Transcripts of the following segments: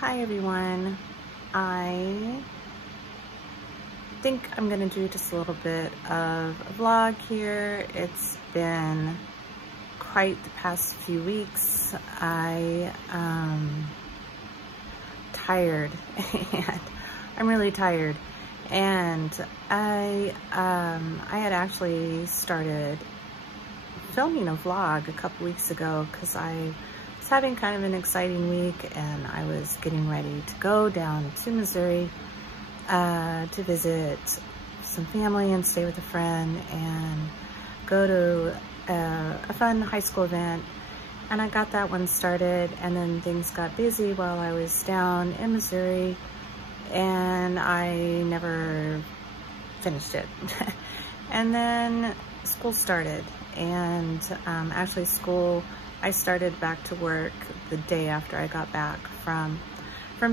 Hi everyone. I think I'm gonna do just a little bit of a vlog here. It's been quite the past few weeks. I tired and I'm really tired, and I had actually started filming a vlog a couple weeks ago because I was having kind of an exciting week, and I was getting ready to go down to Missouri to visit some family and stay with a friend and go to a fun high school event. And I got that one started, and then things got busy while I was down in Missouri, and I never finished it. And then school started, and actually I started back to work the day after I got back from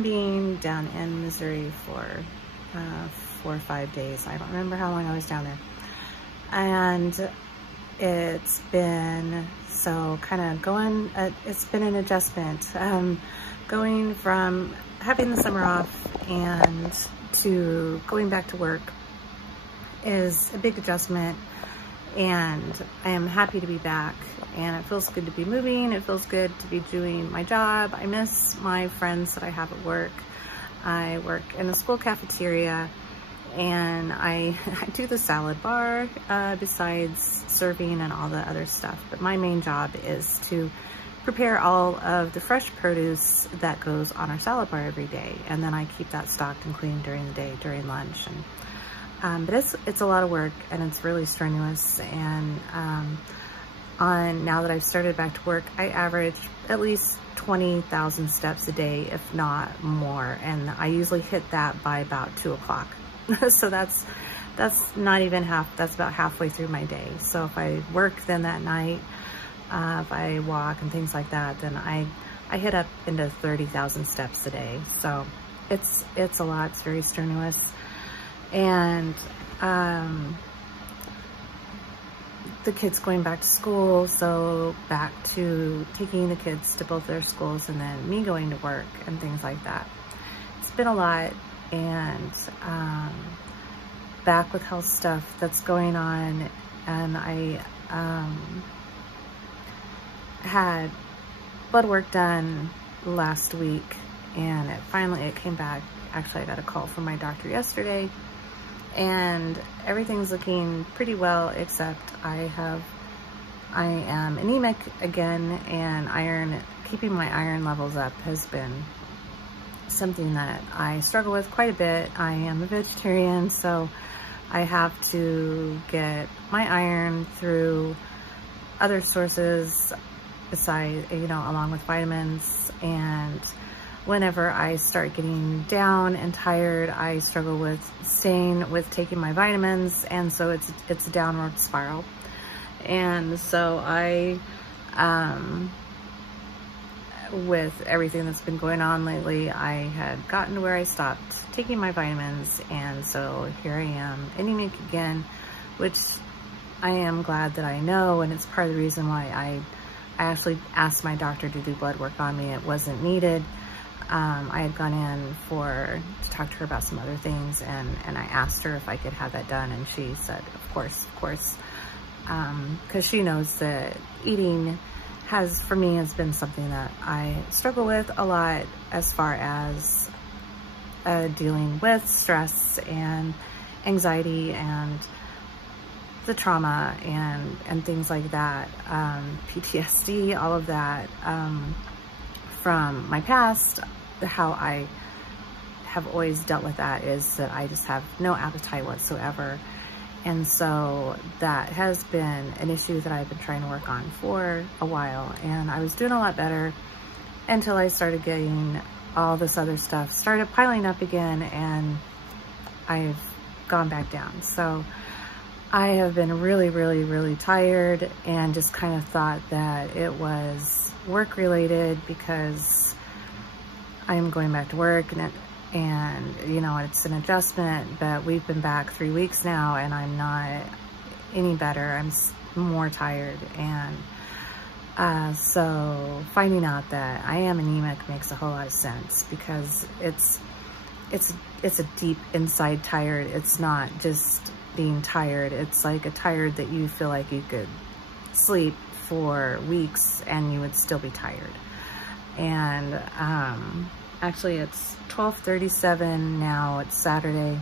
being down in Missouri for 4 or 5 days. I don't remember how long I was down there. And it's been it's been an adjustment. Going from having the summer off and to going back to work is a big adjustment, and I am happy to be back, and it feels good to be moving. It feels good to be doing my job. I miss my friends that I have at work. I work in a school cafeteria, and I do the salad bar besides serving and all the other stuff. But my main job is to prepare all of the fresh produce that goes on our salad bar every day. And then I keep that stocked and clean during the day, during lunch. And but it's a lot of work, and it's really strenuous. And now that I've started back to work, I average at least 20,000 steps a day, if not more. And I usually hit that by about 2 o'clock. So that's not even half, that's about halfway through my day. So if I work then that night, if I walk and things like that, then I hit up into 30,000 steps a day. So it's a lot. It's very strenuous. And the kids going back to school, so back to taking the kids to both their schools, and then me going to work and things like that. It's been a lot, and back with health stuff that's going on, and I had blood work done last week, and it came back. Actually, I got a call from my doctor yesterday, and everything's looking pretty well, except I am anemic again, and keeping my iron levels up has been something that I struggle with quite a bit. I am a vegetarian, so I have to get my iron through other sources besides, along with vitamins. And whenever I start getting down and tired, I struggle with taking my vitamins, and so it's a downward spiral. And so with everything that's been going on lately, I had gotten to where I stopped taking my vitamins, and so here I am, anemic again, which I am glad that I know, and it's part of the reason why I actually asked my doctor to do blood work on me. It wasn't needed. I had gone in to talk to her about some other things, and I asked her if I could have that done, and she said, of course, because she knows that eating has been something that I struggle with a lot, as far as dealing with stress and anxiety and the trauma and things like that, PTSD, all of that, from my past. How I have always dealt with that is that I just have no appetite whatsoever. And so that has been an issue that I've been trying to work on for a while, and I was doing a lot better until I started getting all this other stuff started piling up again, and I've gone back down. So I have been really, really, really tired, and just kind of thought that it was work related because I am going back to work, and it's an adjustment. But we've been back 3 weeks now, and I'm not any better. I'm more tired, and So finding out that I am anemic makes a whole lot of sense, because it's a deep inside tired. It's not just being tired. It's like a tired that you feel like you could sleep for weeks and you would still be tired. And actually it's 12:37 now. It's Saturday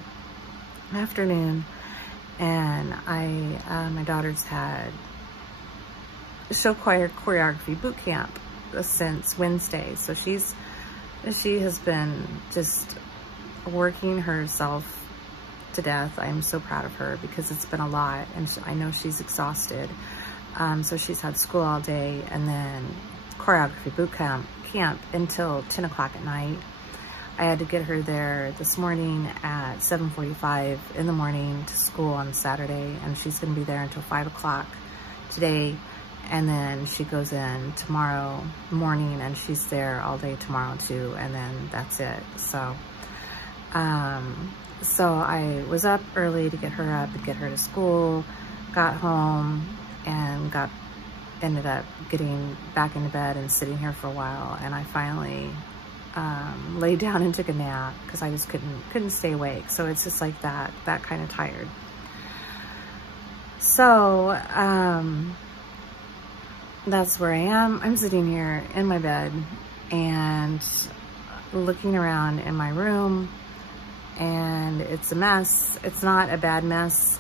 afternoon, and my daughter's had show choir choreography boot camp since Wednesday. So she has been just working herself to death. I'm so proud of her, because it's been a lot, and I know she's exhausted. So she's had school all day, and then choreography boot camp until 10 o'clock at night. I had to get her there this morning at 7:45 in the morning to school on Saturday, and she's going to be there until 5 o'clock today. And then she goes in tomorrow morning, and she's there all day tomorrow too, and then that's it. So so I was up early to get her up and get her to school, got home, and ended up getting back into bed and sitting here for a while. And I finally laid down and took a nap, because I just couldn't stay awake. So it's just like that kind of tired. So that's where I am. I'm sitting here in my bed and looking around in my room, and it's a mess. It's not a bad mess.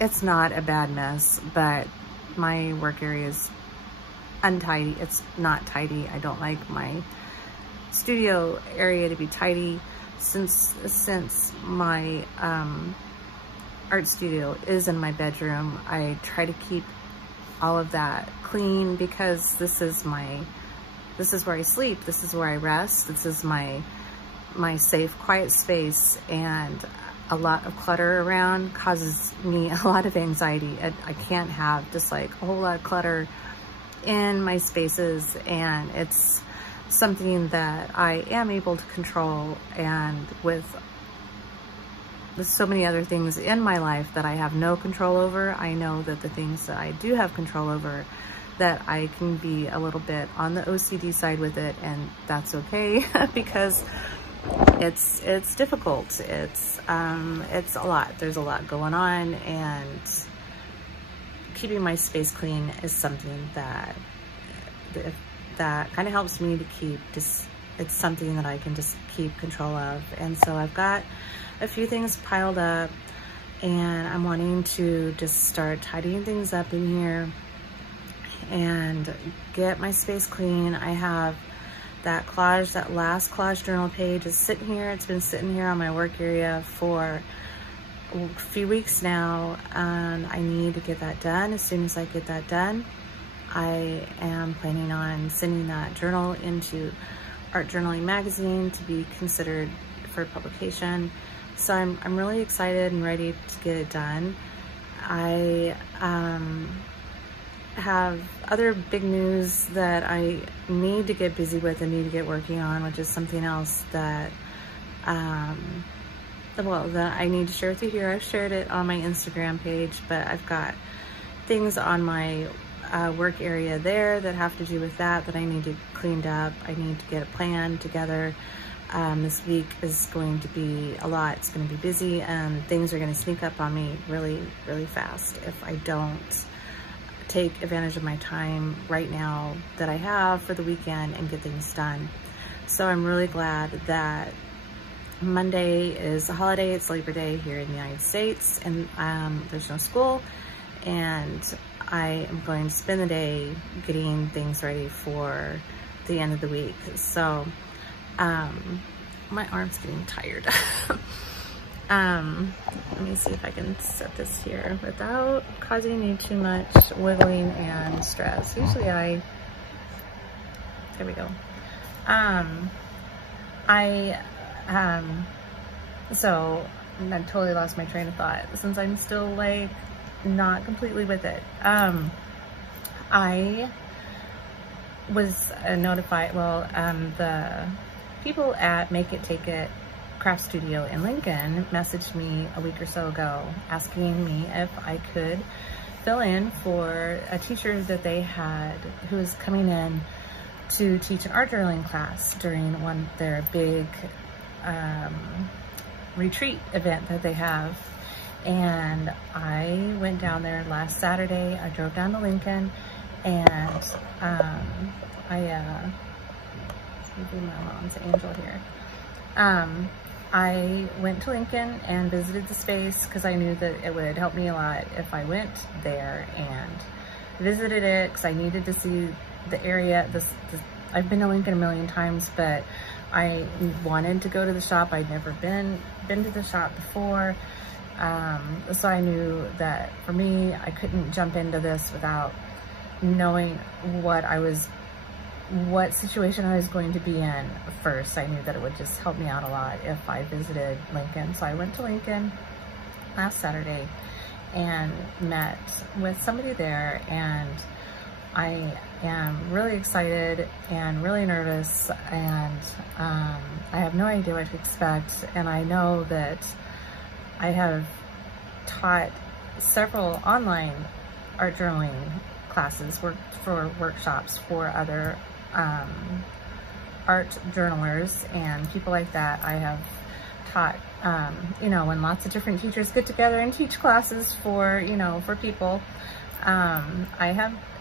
It's not a bad mess, but my work area is untidy. It's not tidy. I don't like my studio area to be tidy. Since my art studio is in my bedroom, I try to keep all of that clean, because this is where I sleep. This is where I rest. This is my safe, quiet space, and a lot of clutter around causes me a lot of anxiety. I can't have just like a whole lot of clutter in my spaces, and it's something that I am able to control. And with so many other things in my life that I have no control over, I know that the things that I do have control over, that I can be a little bit on the OCD side with it, and that's okay, because it's difficult. It's a lot. There's a lot going on, and keeping my space clean is something that kind of helps me to keep it's something that I can just keep control of. And so I've got a few things piled up, and I'm wanting to just start tidying things up in here and get my space clean. I have that collage, that last collage journal page is sitting here. It's been sitting here on my work area for a few weeks now, and I need to get that done. As soon as I get that done, I am planning on sending that journal into Art Journaling magazine to be considered for publication. So I'm really excited and ready to get it done. I have other big news that I need to get busy with and need to get working on, which is something else that that I need to share with you here. I've shared it on my Instagram page, but I've got things on my work area there that have to do with that I need to cleaned up. I need to get a plan together. This week is going to be a lot. It's going to be busy, and things are going to sneak up on me really, really fast if I don't take advantage of my time right now that I have for the weekend and get things done. So I'm really glad that Monday is a holiday. It's Labor Day here in the United States, and there's no school, and I am going to spend the day getting things ready for the end of the week. So my arm's getting tired. Let me see if I can set this here without causing you too much wiggling and stress. Usually there we go. So I totally lost my train of thought since I'm still like not completely with it. I was notified, the people at Make It Take It Craft Studio in Lincoln messaged me a week or so ago asking me if I could fill in for a teacher that they had who was coming in to teach an art journaling class during their big retreat event that they have. And I went down there last Saturday. I drove down to Lincoln, and my mom's angel here. I went to Lincoln and visited the space because I knew that it would help me a lot if I went there and visited it, because I needed to see the area. I've been to Lincoln a million times, but I wanted to go to the shop. I'd never been to the shop before. So I knew that for me, I couldn't jump into this without knowing what situation I was going to be in first. I knew that it would just help me out a lot if I visited Lincoln. So I went to Lincoln last Saturday and met with somebody there, and I am really excited and really nervous, and I have no idea what to expect. And I know that I have taught several online art journaling classes for workshops for other art journalers and people like that. I have taught, you know, when lots of different teachers get together and teach classes for, you know, for people. I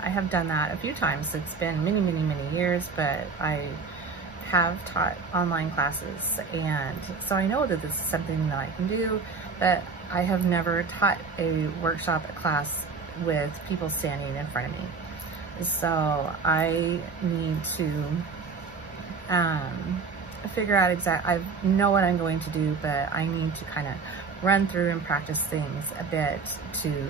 have done that a few times. It's been many, many, many years, but I have taught online classes, and so I know that this is something that I can do, but I have never taught a workshop, a class with people standing in front of me. So I need to figure out I know what I'm going to do, but I need to kind of run through and practice things a bit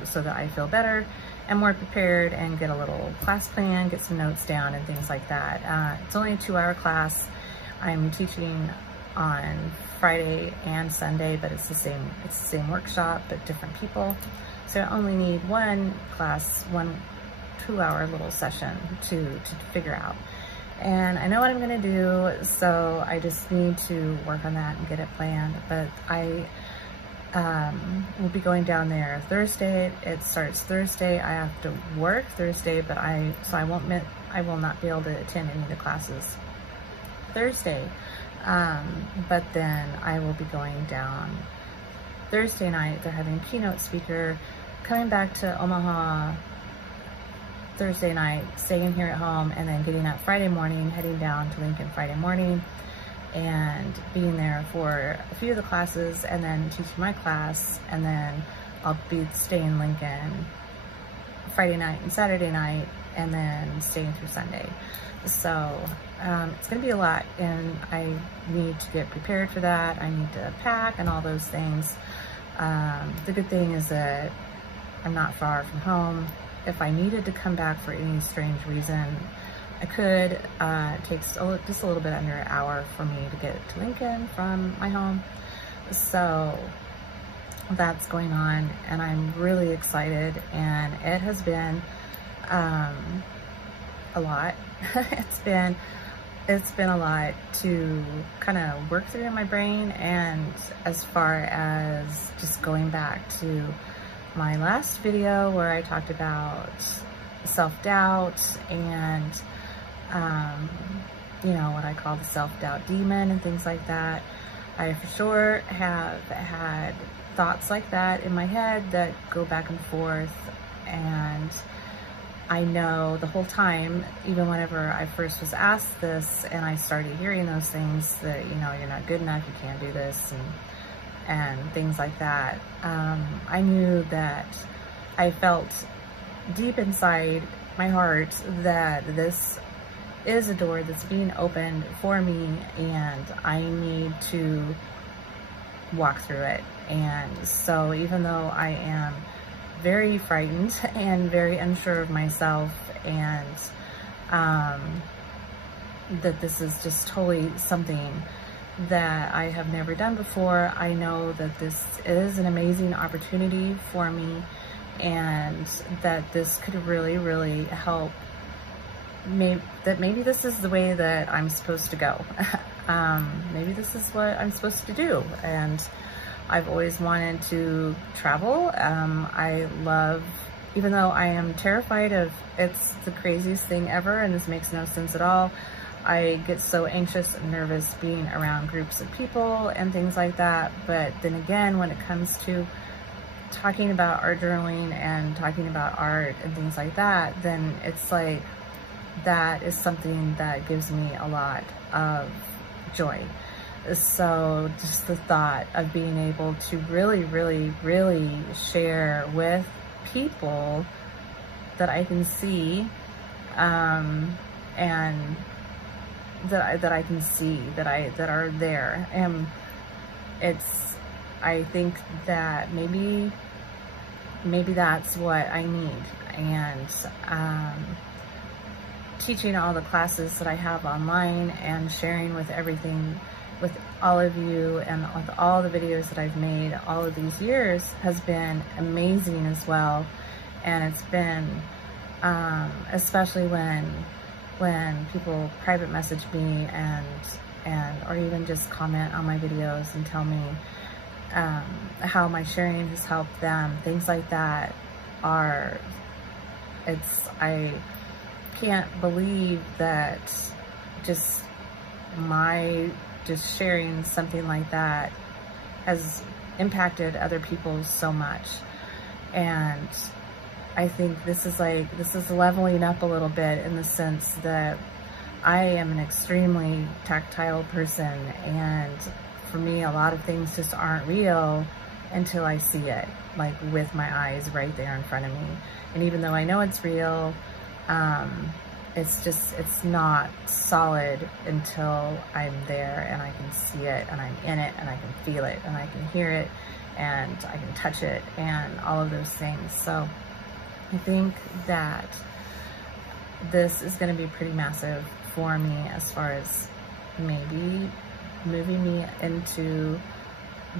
so that I feel better and more prepared, and get a little class plan, get some notes down and things like that. It's only a 2-hour class. I'm teaching on Friday and Sunday, but it's the same workshop, but different people. So I only need one class, 2-hour little session to figure out. And I know what I'm gonna do, so I just need to work on that and get it planned. But I will be going down there Thursday. It starts Thursday. I have to work Thursday, but I will not be able to attend any of the classes Thursday. But then I will be going down Thursday night. They're having a keynote speaker, coming back to Omaha Thursday night, staying here at home, and then getting up Friday morning, heading down to Lincoln Friday morning, and being there for a few of the classes, and then teaching my class, and then I'll be staying in Lincoln Friday night and Saturday night, and then staying through Sunday. So it's gonna be a lot, and I need to get prepared for that. I need to pack and all those things. The good thing is that I'm not far from home. If I needed to come back for any strange reason, I could. It takes just a little bit under an hour for me to get to Lincoln from my home. So that's going on, and I'm really excited, and it has been a lot. It's been a lot to kind of work through in my brain, and as far as just going back to my last video where I talked about self-doubt and you know, what I call the self-doubt demon and things like that. I for sure have had thoughts like that in my head that go back and forth, and I know the whole time, even whenever I first was asked this and I started hearing those things that, you know, you're not good enough, you can't do this, and things like that, I knew that I felt deep inside my heart that this is a door that's being opened for me, and I need to walk through it. And so even though I am very frightened and very unsure of myself, and that this is just totally something that I have never done before, I know that this is an amazing opportunity for me, and that this could really, really help. Maybe this is the way that I'm supposed to go. Maybe this is what I'm supposed to do. And I've always wanted to travel. I love even though I am terrified of, it's the craziest thing ever, and this makes no sense at all. I get so anxious and nervous being around groups of people and things like that. But then again, when it comes to talking about art journaling and talking about art and things like that, then it's like, that is something that gives me a lot of joy. So just the thought of being able to really, really, really share with people that I can see, and that I can see, that are there. And I think that maybe that's what I need. And teaching all the classes that I have online and sharing with everything with all of you and with all the videos that I've made all of these years has been amazing as well. And it's been, especially when people private message me or even just comment on my videos and tell me how my sharing has helped them, things like that I can't believe that just sharing something like that has impacted other people so much. And I think this is leveling up a little bit, in the sense that I am an extremely tactile person, and for me a lot of things just aren't real until I see it, like with my eyes right there in front of me. And even though I know it's real, it's not solid until I'm there and I can see it and I'm in it and I can feel it and I can hear it and I can touch it and all of those things. So I think that this is going to be pretty massive for me, as far as maybe moving me into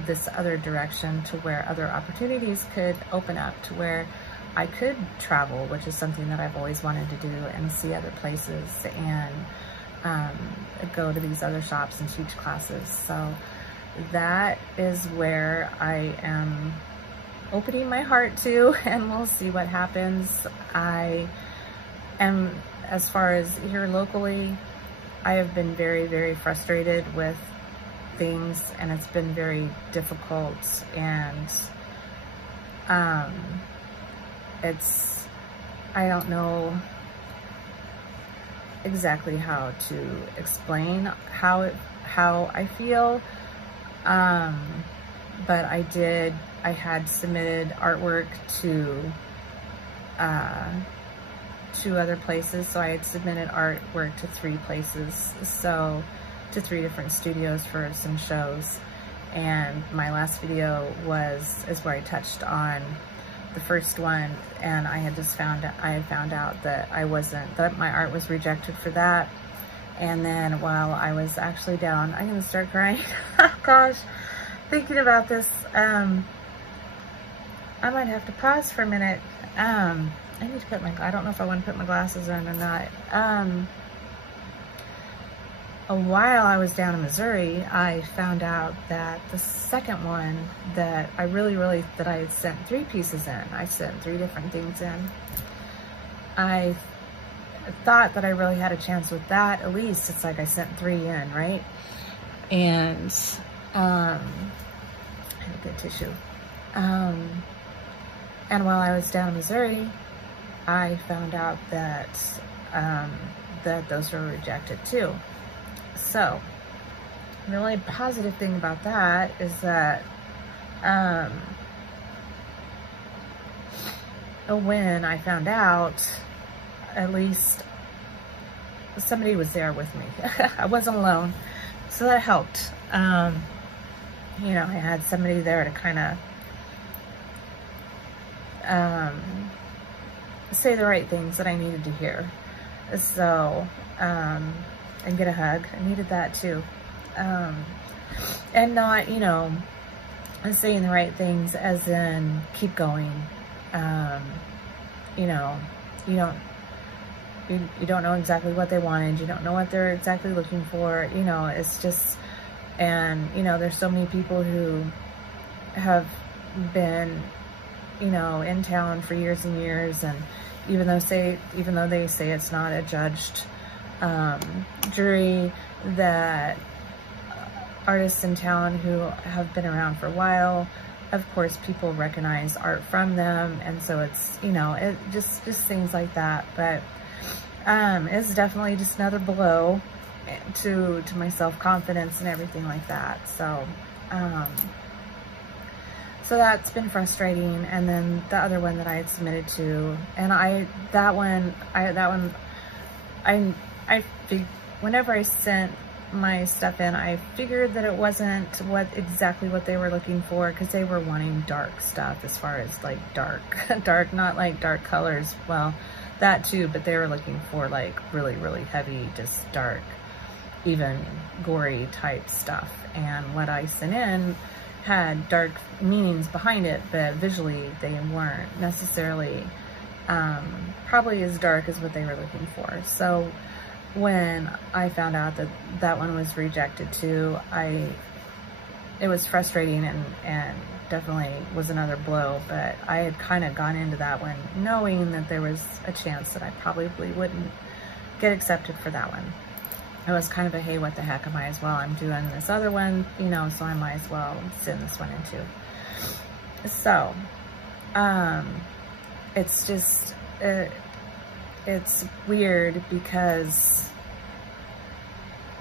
this other direction, to where other opportunities could open up, to where I could travel, which is something that I've always wanted to do, and see other places and go to these other shops and teach classes. So that is where I am opening my heart to, and we'll see what happens. I am, as far as here locally, I have been very, very frustrated with things, and it's been very difficult, and I don't know exactly how to explain how I feel, but I had submitted artwork to other places. So I had submitted artwork to 3 places, so to 3 different studios for some shows. And my last video is where I touched on the first one, and I had found out that that my art was rejected for that. And then while I was actually down, I'm gonna start crying. Gosh, thinking about this, I might have to pause for a minute. I need to I don't know if I want to put my glasses on or not. While I was down in Missouri, I found out that the second one that I that I had sent 3 pieces in. I sent 3 different things in. I thought that I really had a chance with that. At least it's like I sent 3 in, right? And I had a good tissue. And while I was down in Missouri, I found out that that those were rejected too. So the only positive thing about that is that when I found out, at least somebody was there with me. I wasn't alone, so that helped. You know, I had somebody there to kind of say the right things that I needed to hear. So, and get a hug. I needed that too. And not, you know, saying the right things as in keep going. You know, you don't know exactly what they wanted. You don't know what they're exactly looking for. You know, it's just, and you know, there's so many people who have been you know, in town for years and years, and even though they say it's not a judged jury, that artists in town who have been around for a while, of course, people recognize art from them, and so it's, you know, it just things like that. But it's definitely just another blow to my self-confidence and everything like that. So so that's been frustrating. And then the other one that I had submitted to, and whenever I sent my stuff in, I figured that it wasn't exactly what they were looking for, because they were wanting dark stuff, as far as like dark, not like dark colors. Well, that too, but they were looking for like really, really heavy, just dark, even gory type stuff. And what I sent in had dark meanings behind it, but visually they weren't necessarily probably as dark as what they were looking for. So when I found out that that one was rejected too, it was frustrating, and definitely was another blow. But I had kind of gone into that one knowing that there was a chance that I probably wouldn't get accepted for that one. It was kind of a, hey, what the heck, I might as well, I'm doing this other one, you know, so I might as well send this one in too. So it's just it's weird, because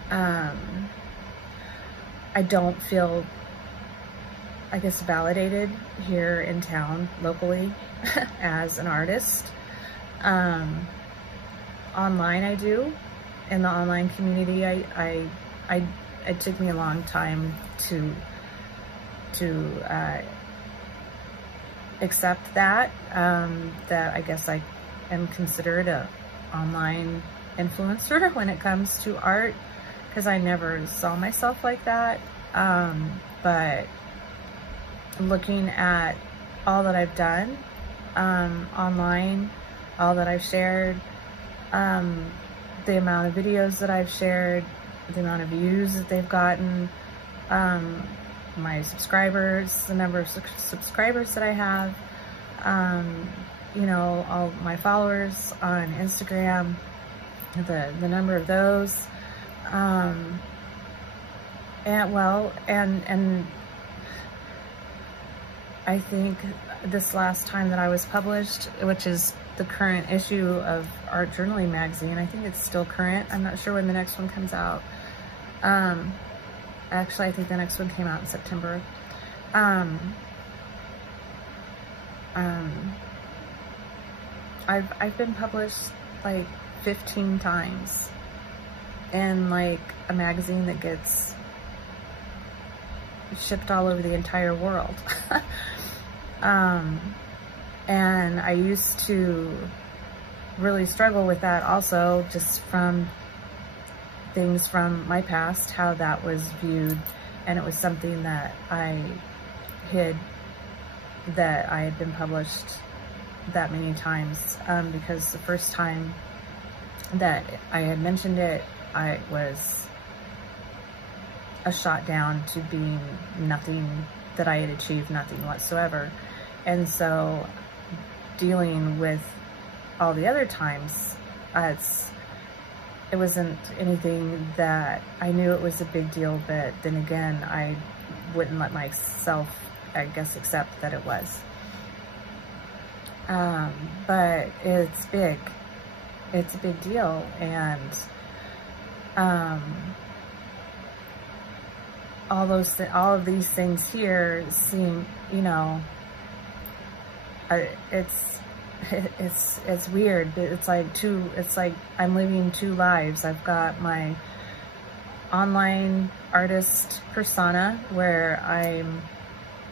I don't feel, I guess, validated here in town locally as an artist. Online I do. In the online community, it took me a long time to accept that, that I guess I am considered a online influencer when it comes to art, because I never saw myself like that. But looking at all that I've done online, all that I've shared, the amount of videos that I've shared, the amount of views that they've gotten, my subscribers, the number of subscribers that I have, you know, all my followers on Instagram, the number of those, and well, and I think this last time that I was published, which is the current issue of Art Journaling magazine, I think it's still current. I'm not sure when the next one comes out. Actually, I think the next one came out in September. I've been published like 15 times in like a magazine that gets shipped all over the entire world. And I used to really struggle with that also, just from things from my past, how that was viewed. And it was something that I hid, that I had been published that many times, because the first time that I had mentioned it, I was a shot down to being nothing, that I had achieved nothing whatsoever. And so dealing with all the other times, it wasn't anything that I knew it was a big deal, but then again, I wouldn't let myself, I guess, accept that it was. But it's big. It's a big deal. And all of these things here seem, you know, it's weird. It's like I'm living two lives. I've got my online artist persona, where I'm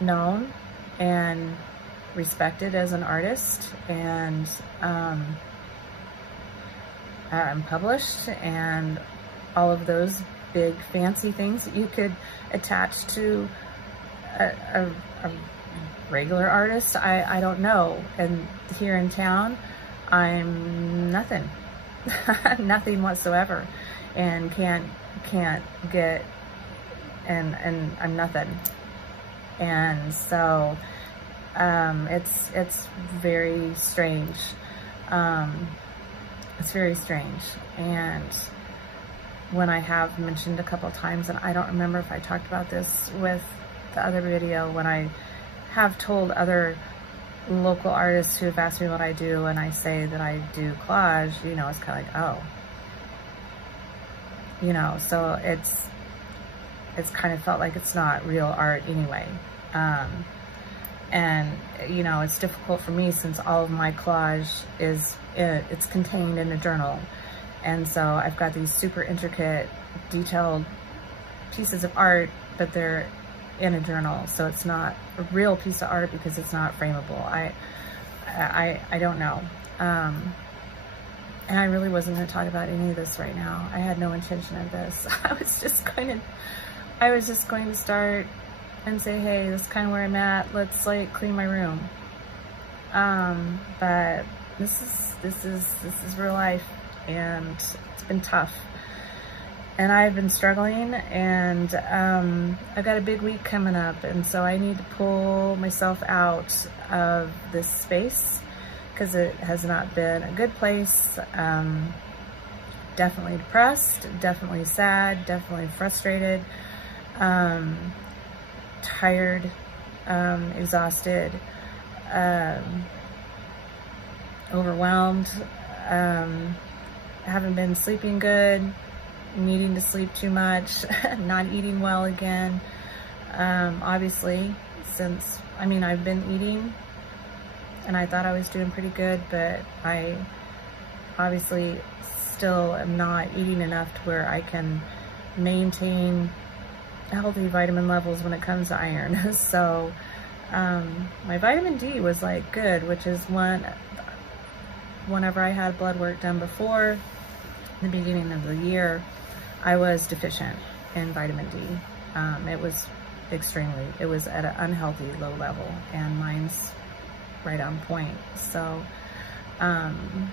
known and respected as an artist, and I'm published, and all of those big fancy things that you could attach to a regular artist. I don't know. And here in town, I'm nothing. Nothing whatsoever, and can't get, and I'm nothing. And so It's very strange. It's very strange. And when I have mentioned a couple of times, and I don't remember if I talked about this with the other video, when I have told other local artists who have asked me what I do, and I say that I do collage, you know, it's kind of like, oh, you know, so it's kind of felt like it's not real art anyway. And, you know, it's difficult for me since all of my collage it's contained in a journal. And so I've got these super intricate, detailed pieces of art, but they're in a journal. So it's not a real piece of art because it's not frameable. I don't know. And I really wasn't going to talk about any of this right now. I had no intention of this. I was just going to start and say, hey, this is kind of where I'm at. Let's like clean my room. But this is real life, and it's been tough. And I've been struggling, and I've got a big week coming up, and so I need to pull myself out of this space because it has not been a good place. Definitely depressed, definitely sad, definitely frustrated, tired, exhausted, overwhelmed, haven't been sleeping good, needing to sleep too much, not eating well again. Obviously, since, I mean, I've been eating and I thought I was doing pretty good, but I obviously still am not eating enough to where I can maintain healthy vitamin levels when it comes to iron. So my vitamin D was like good, which is whenever I had blood work done before the beginning of the year, I was deficient in vitamin D. It was at an unhealthy low level, and mine's right on point. So, and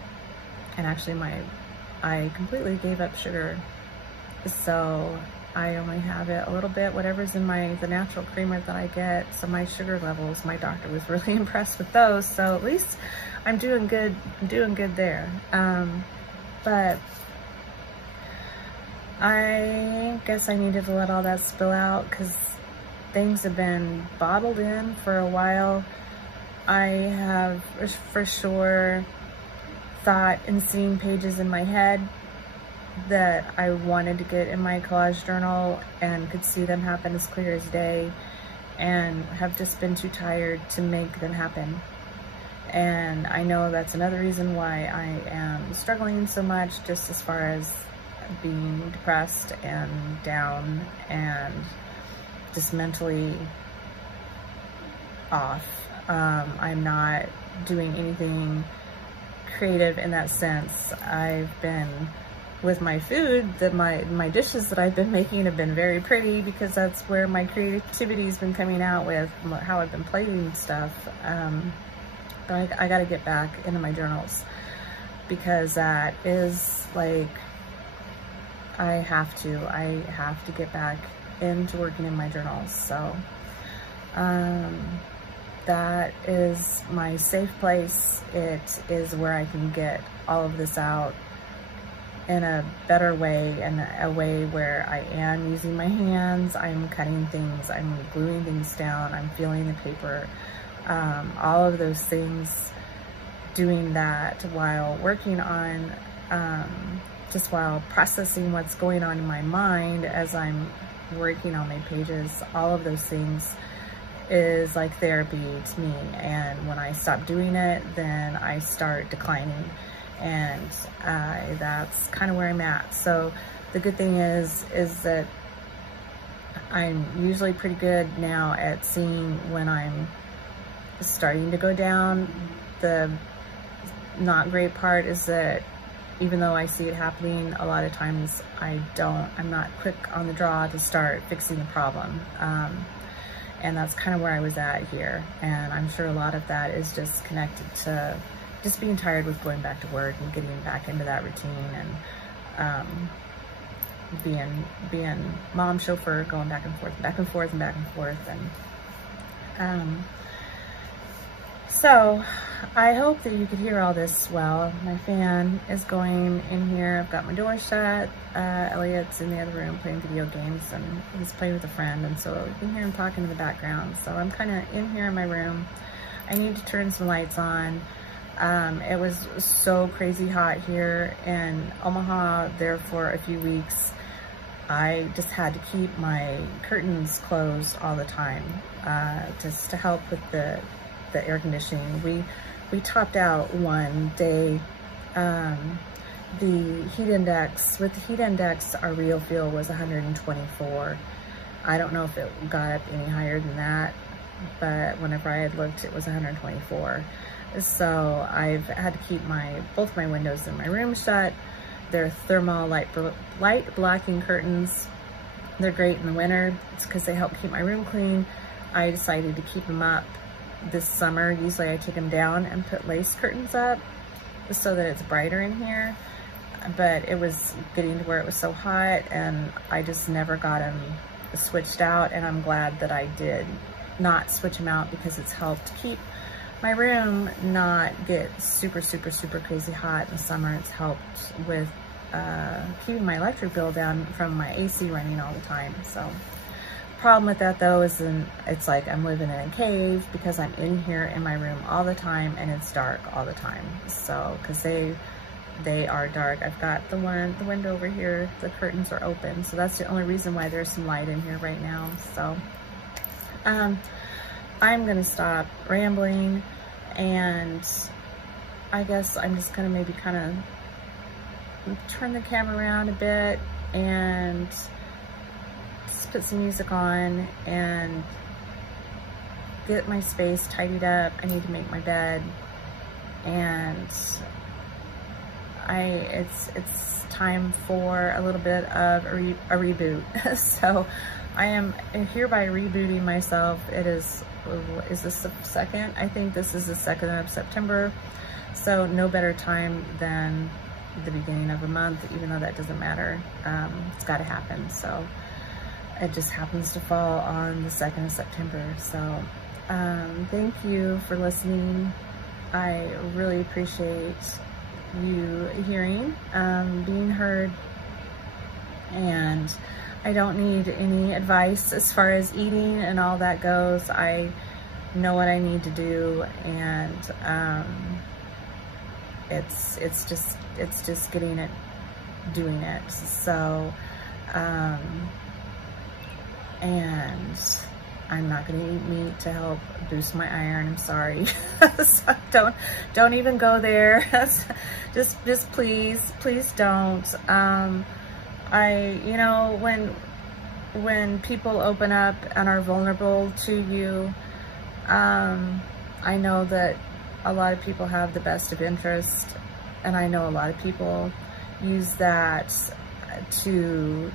actually I completely gave up sugar. So I only have it a little bit, whatever's in the natural creamer that I get. So my sugar levels, my doctor was really impressed with those. So at least I'm doing good there. But I guess I needed to let all that spill out because things have been bottled in for a while. I have for sure thought and seen pages in my head that I wanted to get in my collage journal and could see them happen as clear as day, and have just been too tired to make them happen. And I know that's another reason why I am struggling so much, just as far as being depressed and down and just mentally off. I'm not doing anything creative in that sense. I've been, with my food, my dishes that I've been making have been very pretty because that's where my creativity's been coming out with how I've been plating stuff. But I gotta get back into my journals because that is like, I have to get back into working in my journals. So that is my safe place. It is where I can get all of this out in a better way, and a way where I am using my hands, I'm cutting things, I'm gluing things down, I'm feeling the paper, all of those things, doing that while working on, just while processing what's going on in my mind as I'm working on my pages. All of those things is like therapy to me, and when I stop doing it, then I start declining, and that's kind of where I'm at. So the good thing is that I'm usually pretty good now at seeing when I'm starting to go down. The not great part is that even though I see it happening, a lot of times I'm not quick on the draw to start fixing the problem. And that's kind of where I was at here. And I'm sure a lot of that is just connected to just being tired with going back to work and getting back into that routine, and being mom, chauffeur, going back and forth, and So I hope that you could hear all this well. My fan is going in here. I've got my door shut. Elliot's in the other room playing video games, and he's playing with a friend, and so you can hear him talking in the background. So I'm kind of in here in my room. I need to turn some lights on. It was so crazy hot here in Omaha there for a few weeks. I just had to keep my curtains closed all the time, just to help with the air conditioning. We topped out one day. The heat index, with the heat index, our real feel was 124. I don't know if it got up any higher than that, but whenever I had looked, it was 124. So I've had to keep both my windows in my room shut. They're thermal light blocking curtains. They're great in the winter. It's because they help keep my room clean. I decided to keep them up this summer. Usually I take them down and put lace curtains up so that it's brighter in here. But it was getting to where it was so hot, and I just never got them switched out, and I'm glad that I did not switch them out, because it's helped keep my room not get super crazy hot in the summer. It's helped with keeping my electric bill down from my AC running all the time. So problem with that though is it's like I'm living in a cave, because I'm in here in my room all the time and it's dark all the time. So because they are dark. I've got the window over here, the curtains are open, so that's the only reason why there's some light in here right now. So I'm gonna stop rambling, and I guess I'm just gonna maybe kind of turn the camera around a bit and just put some music on and get my space tidied up. I need to make my bed, and it's time for a little bit of a reboot. So I am hereby rebooting myself. Is this the second? I think this is the 2nd of September. So no better time than the beginning of a month, even though that doesn't matter. It's got to happen. So it just happens to fall on the 2nd of September. So thank you for listening. I really appreciate you hearing, being heard, and I don't need any advice as far as eating and all that goes. I know what I need to do, and it's just doing it. So and I'm not gonna eat meat to help boost my iron. I'm sorry. So don't even go there. just please don't. You know, when people open up and are vulnerable to you, I know that a lot of people have the best of interest, and I know a lot of people use that to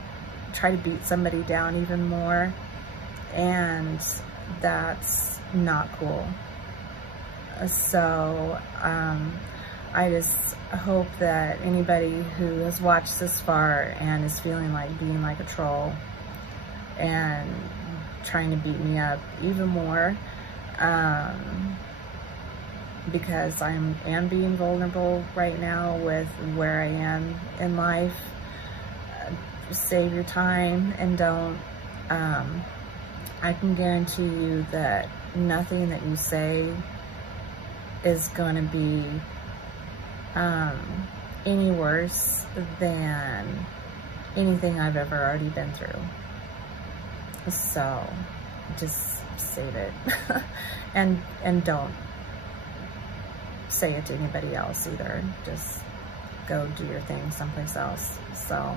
try to beat somebody down even more, and that's not cool. So I just hope that anybody who has watched this far and is feeling like being like a troll and trying to beat me up even more, because I am being vulnerable right now with where I am in life, save your time and don't. I can guarantee you that nothing that you say is going to be any worse than anything I've ever already been through. So just save it and don't say it to anybody else either. Just go do your thing someplace else. So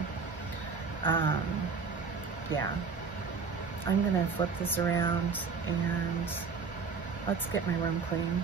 yeah, I'm gonna flip this around and let's get my room clean.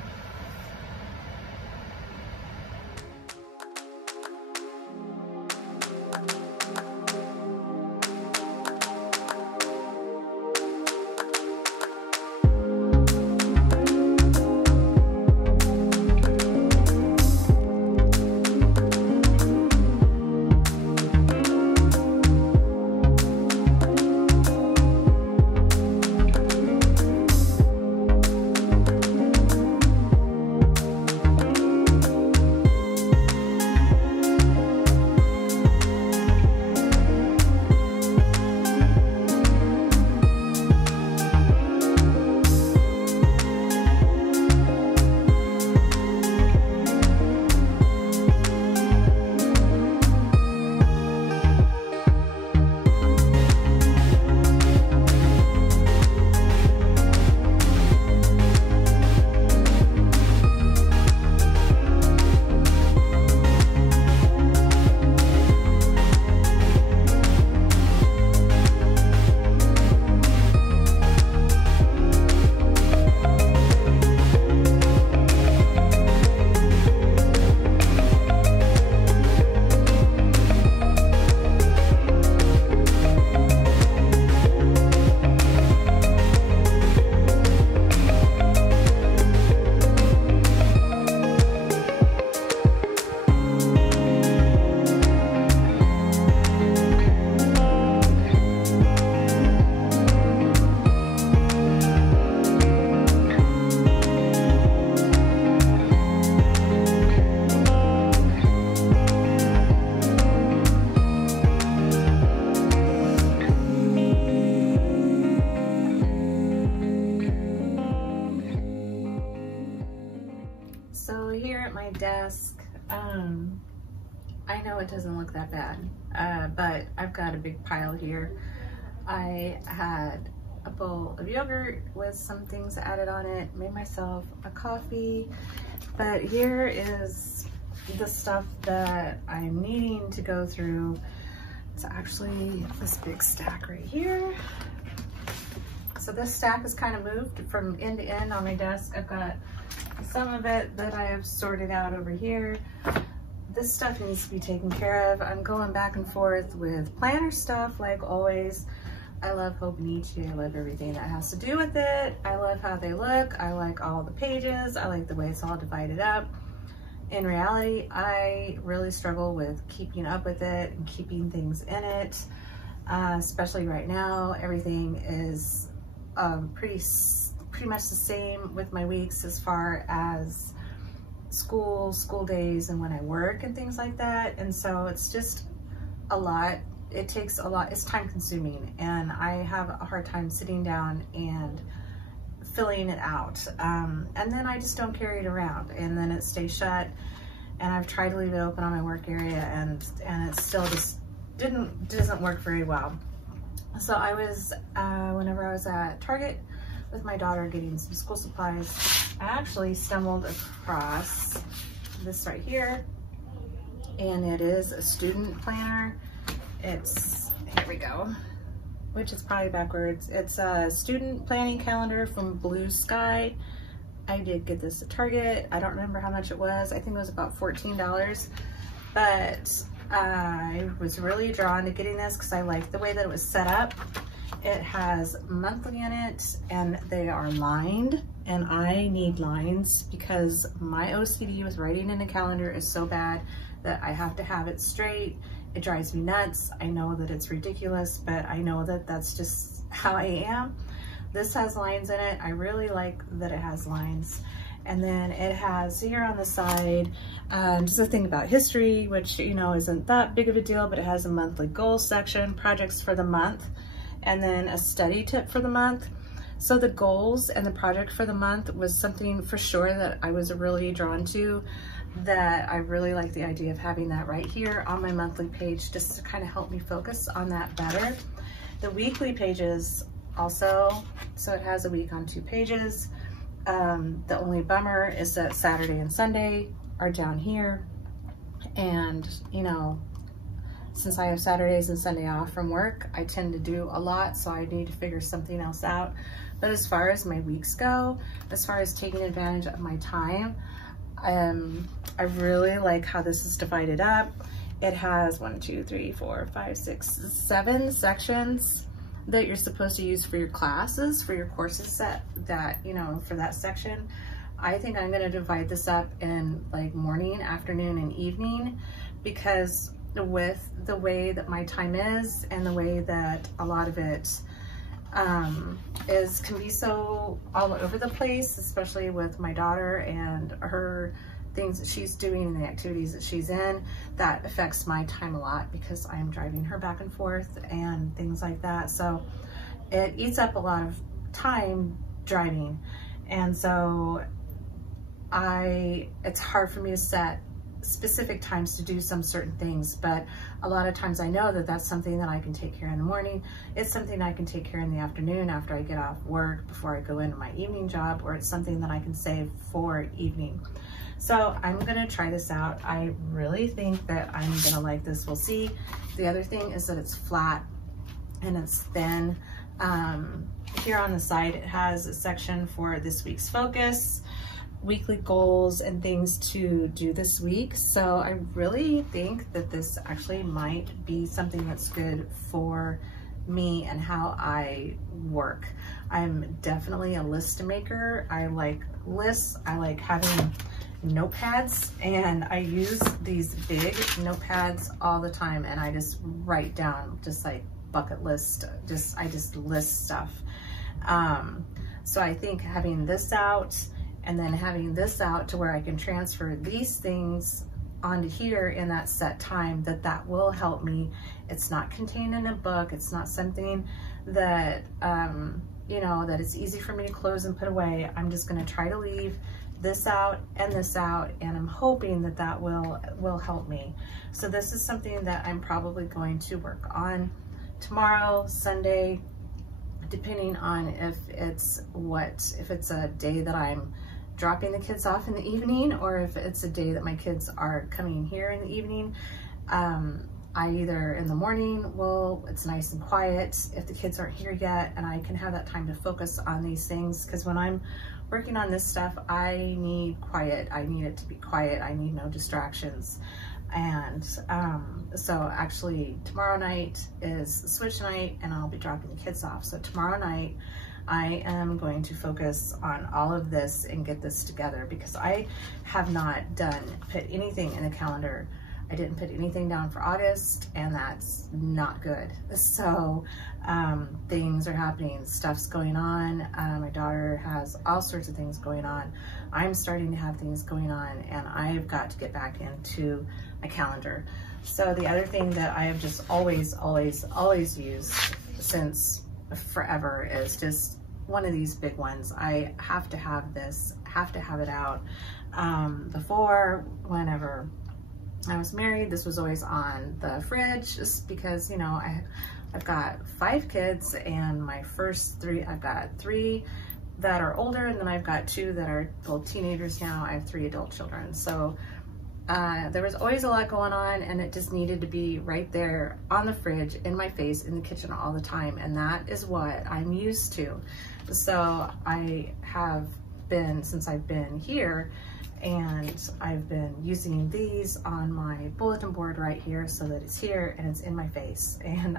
desk. I know it doesn't look that bad, but I've got a big pile here. I had a bowl of yogurt with some things added on it, made myself a coffee, but here is the stuff that I'm needing to go through. It's actually this big stack right here. So this stack is kind of moved from end to end on my desk. I've got some of it that I have sorted out over here. This stuff needs to be taken care of. I'm going back and forth with planner stuff like always. I love Hobonichi. I love everything that has to do with it. I love how they look. I like all the pages. I like the way it's all divided up. In reality, I really struggle with keeping up with it and keeping things in it, especially right now. Everything is pretty much the same with my weeks as far as school days and when I work and things like that. And so it's just a lot. It takes a lot. It's time consuming, and I have a hard time sitting down and filling it out. And then I just don't carry it around, and then it stays shut. And I've tried to leave it open on my work area, and it still just doesn't work very well. So I was, whenever I was at Target with my daughter getting some school supplies, I actually stumbled across this right here, and it is a student planner. It's, here we go, which is probably backwards. It's a student planning calendar from Blue Sky. I did get this at Target. I don't remember how much it was. I think it was about $14, but I was really drawn to getting this because I like the way that it was set up. It has monthly in it, and they are lined, and I need lines because my OCD with writing in a calendar is so bad that I have to have it straight. It drives me nuts. I know that it's ridiculous, but I know that that's just how I am. This has lines in it. I really like that it has lines. And then it has here on the side, just a thing about history, which, you know, isn't that big of a deal, but it has a monthly goals section, projects for the month, and then a study tip for the month. So the goals and the project for the month was something for sure that I was really drawn to, that I really like the idea of having that right here on my monthly page, just to kind of help me focus on that better. The weekly pages also, so it has a week on 2 pages. The only bummer is that Saturday and Sunday are down here, and you know, since I have Saturdays and Sunday off from work, I tend to do a lot, so I need to figure something else out. But as far as my weeks go, as far as taking advantage of my time, I really like how this is divided up. It has 1, 2, 3, 4, 5, 6, 7 sections that you're supposed to use for your classes, for your courses that you know, for that section. I think I'm gonna divide this up in like morning, afternoon, and evening, because with the way that my time is and the way that a lot of it can be so all over the place, especially with my daughter and her things that she's doing and the activities that she's in, that affects my time a lot because I'm driving her back and forth and things like that. So it eats up a lot of time driving. And so it's hard for me to set specific times to do some certain things, but a lot of times I know that that's something that I can take care in the morning. It's something I can take care in the afternoon after I get off work, before I go into my evening job, or it's something that I can save for evening. So I'm gonna try this out. I really think that I'm gonna like this. We'll see. The other thing is that it's flat and it's thin. Here on the side, it has a section for this week's focus, weekly goals, and things to do this week. So I really think that this actually might be something that's good for me and how I work. I'm definitely a list maker. I like lists. I like having notepads, and I use these big notepads all the time, and I just write down just like bucket list, I just list stuff. So I think having this out and then having this out to where I can transfer these things onto here in that set time, that will help me. It's not contained in a book. It's not something that, you know, that it's easy for me to close and put away. I'm just gonna try to leave this out and this out, and I'm hoping that that will help me. So this is something that I'm probably going to work on tomorrow, Sunday, depending on if it's a day that I'm dropping the kids off in the evening, or if it's a day that my kids are coming here in the evening. I either in the morning, well, it's nice and quiet if the kids aren't here yet, and I can have that time to focus on these things, because when I'm working on this stuff, I need quiet. I need it to be quiet. I need no distractions. And so actually tomorrow night is switch night, and I'll be dropping the kids off. So tomorrow night, I am going to focus on all of this and get this together, because I have not put anything in the calendar. I didn't put anything down for August, and that's not good. So things are happening, stuff's going on. My daughter has all sorts of things going on. I'm starting to have things going on, and I've got to get back into my calendar. So the other thing that I have just always used since forever is just one of these big ones. I have to have this, have to have it out. Before, whenever I was married, this was always on the fridge, just because, you know, I've got 5 kids, and my first 3, I've got 3 that are older, and then I've got 2 that are both teenagers now. I have 3 adult children. So there was always a lot going on, and it just needed to be right there on the fridge, in my face, in the kitchen all the time. And that is what I'm used to. So I have been, since I've been here, and I've been using these on my bulletin board right here, so that it's here and it's in my face. And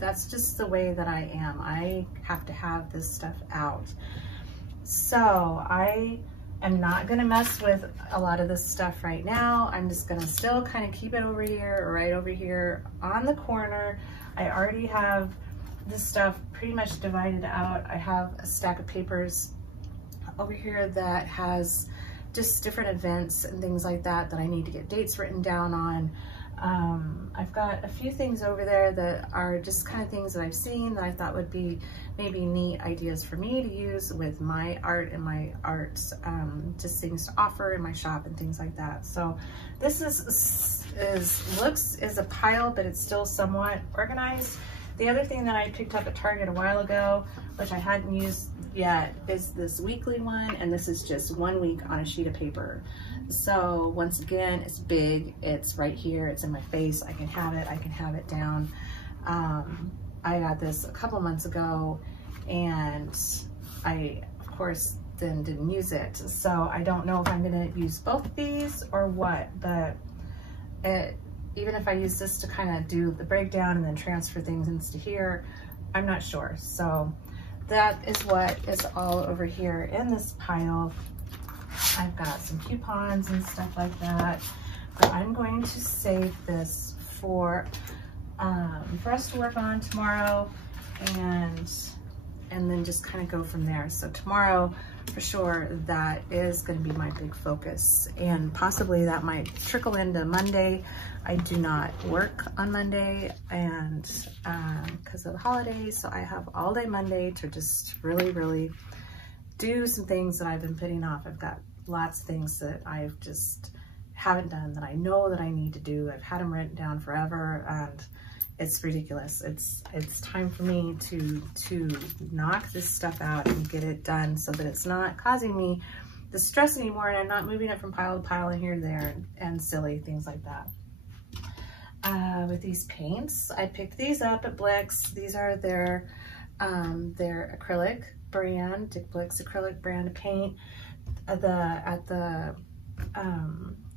that's just the way that I am. I have to have this stuff out. So I am not gonna mess with a lot of this stuff right now. I'm just gonna still kind of keep it over here, right over here on the corner. I already have this stuff pretty much divided out. I have a stack of papers over here that has just different events and things like that I need to get dates written down on. I've got a few things over there that are just kind of things that I've seen that I thought would be maybe neat ideas for me to use with my art and my arts, just things to offer in my shop and things like that. So this is a pile, but it's still somewhat organized. The other thing that I picked up at Target a while ago, which I hadn't used yet, is this weekly one, and this is just 1 week on a sheet of paper. So once again, it's big, it's right here, it's in my face, I can have it down. I got this a couple months ago, and I, of course, then didn't use it. So I don't know if I'm gonna use both of these or what, but even if I use this to kind of do the breakdown and then transfer things into here, I'm not sure. So that is what is all over here in this pile. I've got some coupons and stuff like that, but I'm going to save this for us to work on tomorrow, and then just kind of go from there. So tomorrow, for sure, that is going to be my big focus, and possibly that might trickle into Monday. I do not work on Monday, and because of the holidays, so I have all day Monday to just really do some things that I've been putting off. I've got lots of things that I've just haven't done that I know that I need to do. I've had them written down forever, and it's ridiculous. It's time for me to knock this stuff out and get it done, so that it's not causing me the stress anymore, and I'm not moving it from pile to pile and here to there and silly things like that. With these paints, I picked these up at Blick's. These are their acrylic brand, Dick Blick's acrylic brand of paint. At the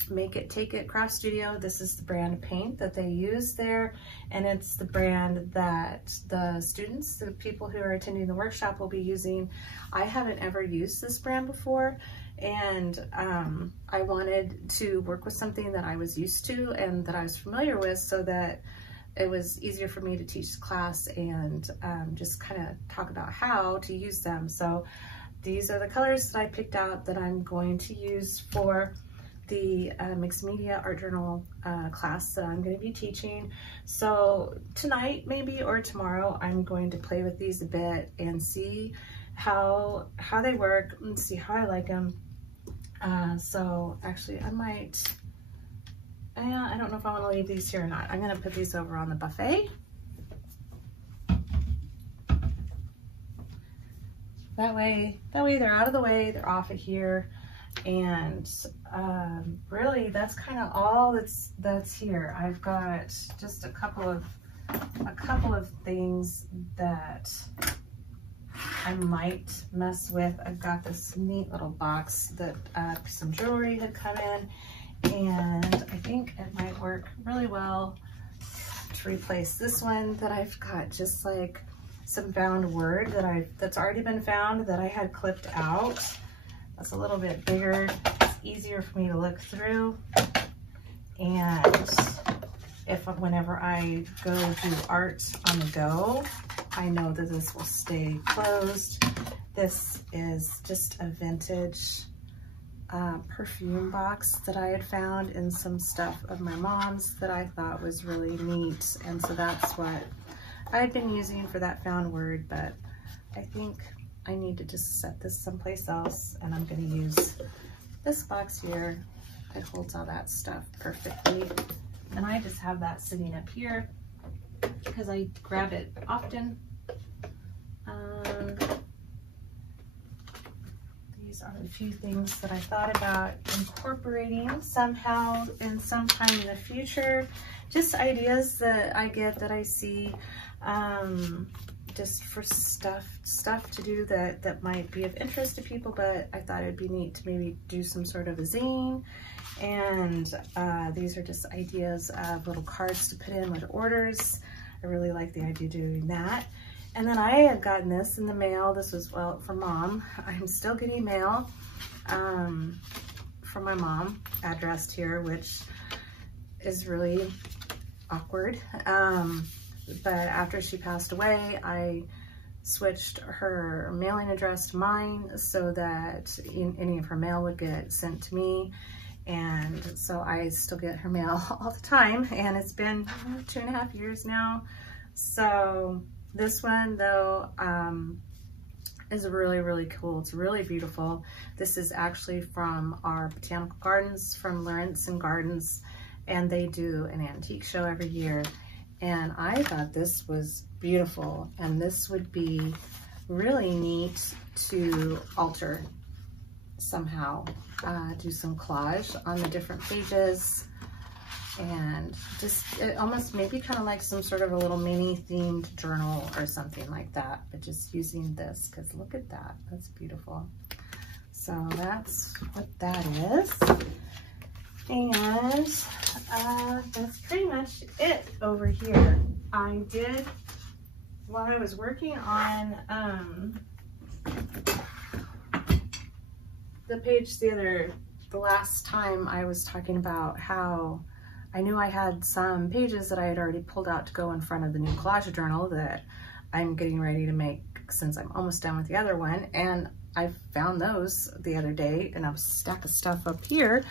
Make It Take It craft studio, this is the brand of paint that they use there, and it's the brand that the students, the people who are attending the workshop, will be using. I haven't ever used this brand before, and I wanted to work with something that I was used to and that I was familiar with, so that it was easier for me to teach the class and just kind of talk about how to use them. So these are the colors that I picked out that I'm going to use for the mixed media art journal class that I'm going to be teaching. So tonight maybe, or tomorrow, I'm going to play with these a bit and see how they work and see how I like them. So actually I might, I don't know if I want to leave these here or not. I'm going to put these over on the buffet. That way they're out of the way, they're off of here. And really that's kind of all that's here. I've got just a couple of things that I might mess with. I've got this neat little box that some jewelry had come in, and I think it might work really well to replace this one that I've got just like some found word that's already been found that I had clipped out. That's a little bit bigger. It's easier for me to look through. And whenever I go do art on the go, I know that this will stay closed. This is just a vintage perfume box that I had found in some stuff of my mom's that I thought was really neat. And so that's what I had been using for that found word, but I think I need to just set this someplace else, and I'm going to use this box here that holds all that stuff perfectly. And I just have that sitting up here because I grab it often. These are a few things that I thought about incorporating somehow in some time in the future. Just ideas that I get, that I see, just for stuff to do that might be of interest to people, but I thought it'd be neat to maybe do some sort of a zine. And these are just ideas of little cards to put in with orders. I really like the idea of doing that. And then I had gotten this in the mail. This was, well, from Mom. I'm still getting mail from my mom, addressed here, which is really awkward. But after she passed away, I switched her mailing address to mine so that any of her mail would get sent to me. And so I still get her mail all the time, and it's been 2.5 years now. So this one though is really, really cool. It's really beautiful. This is actually from our botanical gardens, from Lawrence and Gardens, and they do an antique show every year. And I thought this was beautiful, and this would be really neat to alter somehow. Do some collage on the different pages, and just almost maybe kind of like some sort of a little mini themed journal or something like that, but just using this, because look at that, that's beautiful. So that's what that is. And that's pretty much it over here. I did, while I was working on the page the last time, I was talking about how I knew I had some pages that I had already pulled out to go in front of the new collage journal that I'm getting ready to make, since I'm almost done with the other one. And I found those the other day in a stack of stuff up here.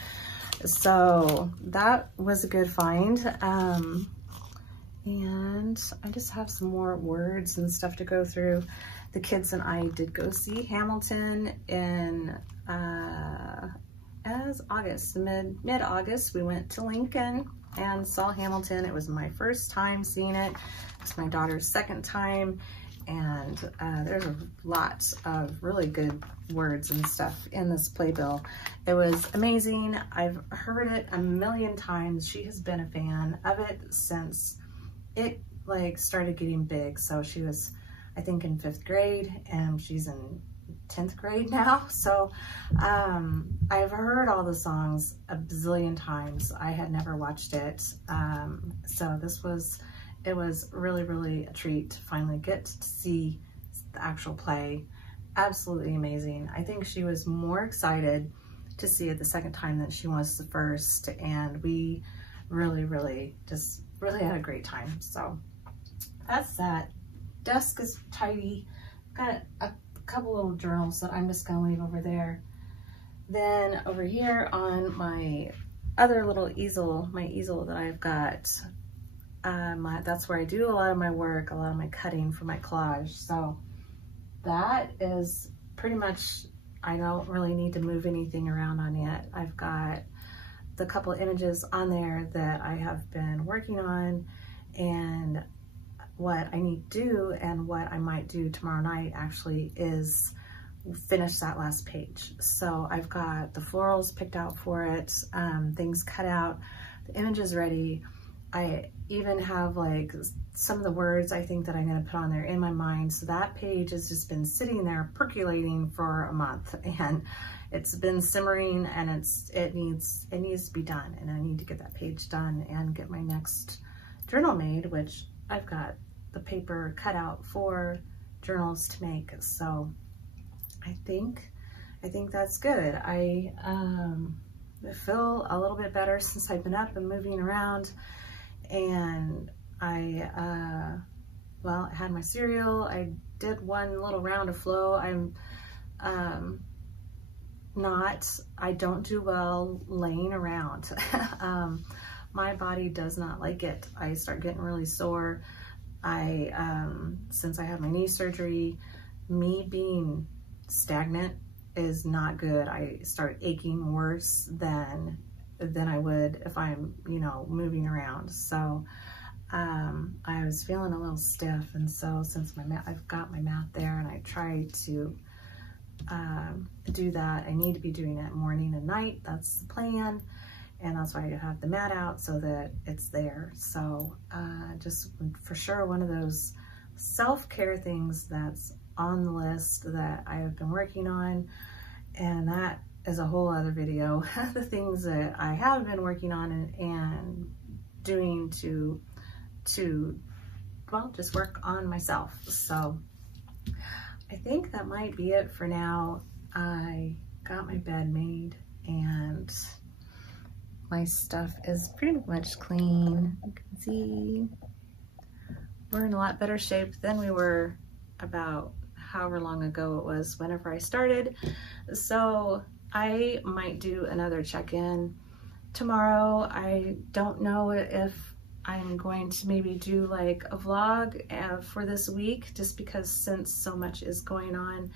So that was a good find. And I just have some more words and stuff to go through. The kids and I did go see Hamilton in as August, mid-August. We went to Lincoln and saw Hamilton. It was my first time seeing it. It's my daughter's second time. And there's a lot of really good words and stuff in this playbill. It was amazing. I've heard it a million times. She has been a fan of it since it like started getting big. So she was, I think, in 5th grade, and she's in 10th grade now. So I've heard all the songs a bazillion times. I had never watched it. So it was really, really a treat to finally get to see the actual play. Absolutely amazing. I think she was more excited to see it the second time than she was the first. And we really had a great time. So that's that. Desk is tidy. Got a couple little journals that I'm just gonna leave over there. Then over here on my other little easel, my easel that I've got, that's where I do a lot of my work, a lot of my cutting for my collage. So that is pretty much I don't really need to move anything around on it. I've got the couple of images on there that I have been working on, and what I need to do and what I might do tomorrow night actually is finish that last page. So I've got the florals picked out for it, things cut out, the images ready. I even have like some of the words I think that I'm going to put on there in my mind. So that page has just been sitting there percolating for a month, and it's been simmering, and it needs to be done, and I need to get that page done and get my next journal made, which I've got the paper cut out for journals to make. So I think that's good. I feel a little bit better since I've been up and moving around, and I had my cereal. I did one little round of flow. I don't do well laying around. My body does not like it. I start getting really sore. Since I had my knee surgery, me being stagnant is not good. I start aching worse than I would if I'm, moving around. So I was feeling a little stiff, and so since I've got my mat there, and I try to do that. I need to be doing it morning and night. That's the plan, and that's why I have the mat out so that it's there. So just for sure one of those self-care things that's on the list that I have been working on, and that is a whole other video. The things that I have been working on and doing to well, just work on myself. So I think that might be it for now. I got my bed made, and my stuff is pretty much clean. You can see we're in a lot better shape than we were about however long ago it was whenever I started. So I might do another check-in tomorrow. I don't know if I'm going to maybe do like a vlog for this week, just because since so much is going on,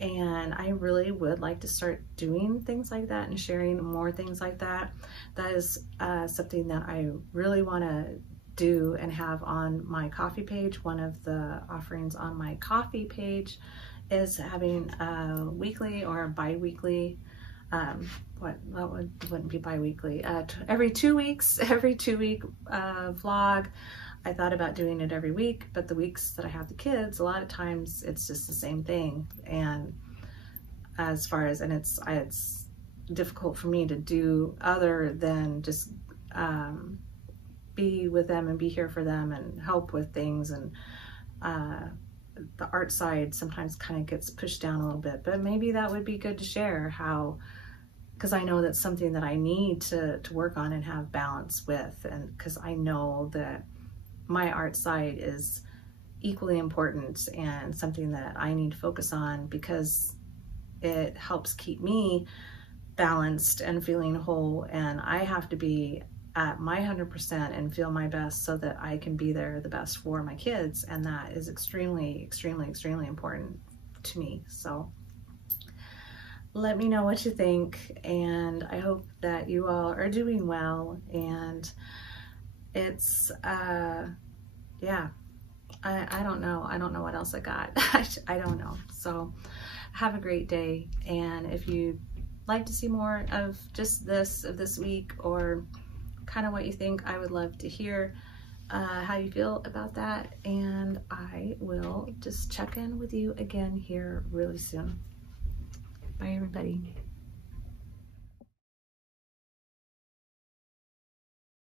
and I really would like to start doing things like that and sharing more things like that. That is something that I really want to do and have on my coffee page. One of the offerings on my coffee page is having a weekly or a bi-weekly, wouldn't be bi-weekly, every 2 weeks, every 2 week vlog. I thought about doing it every week, but the weeks that I have the kids, a lot of times it's just the same thing. And it's difficult for me to do other than just be with them and be here for them and help with things. And the art side sometimes kind of gets pushed down a little bit, but maybe that would be good to share how, because I know that's something that I need to work on and have balance with, and because I know that my art side is equally important and something that I need to focus on, because it helps keep me balanced and feeling whole, and I have to be at my 100% and feel my best so that I can be there the best for my kids, and that is extremely, extremely, extremely important to me. So let me know what you think, and I hope that you all are doing well. And it's yeah, I don't know what else I got. I don't know. So have a great day, and if you'd like to see more of just this week, or kind of what you think, I would love to hear how you feel about that, and I will just check in with you again here really soon. Bye everybody.